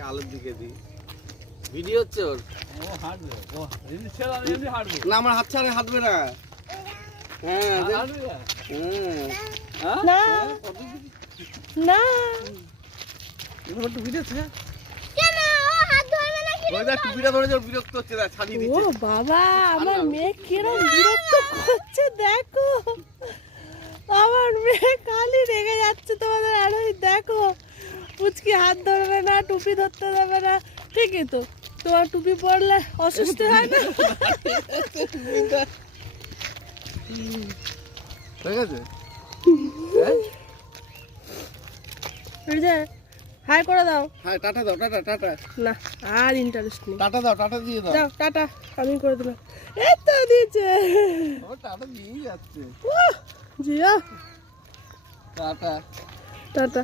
মাকে আলোর দিকে দিই। ভিডিও হচ্ছে ওর। ও হাঁটবে, ও এমনি ছেলে আমি এমনি হাঁটবো। না আমার হাত ছাড়া হাঁটবে না। হ্যাঁ হাঁটবে না? হ্যাঁ না না এবার একটু ভিডিও আছে। কেন ও হাত ধরবে না কি ওই দেখ টুপিটা ধরে যাও, বিরক্ত হচ্ছে না, ছাড়িয়ে ও দিচ্ছে। বাবা আমার মেয়ে কিরম বিরক্ত করছে দেখো আমার মেয়ে খালি রেগে যাচ্ছে তোমাদের আর ওই দেখো পুচকি হাত ধরবে না টুপি ধরতে দেবে না ঠিকই তো তোমার টুপি পরলে অসুস্থ হয় না ঠিক আছে এই যে হাই করে দাও হ্যাঁ টাটা দাও, টাটা টাটা না আর ইন্টারেস্ট নেই টাটা দাও, টাটা দিয়ে দাও। দাও টাটা আমি করে দিলাম এই তো দিয়েছে ও টাটা দিয়েই যাচ্ছে। জিয়া টাটা। টাটা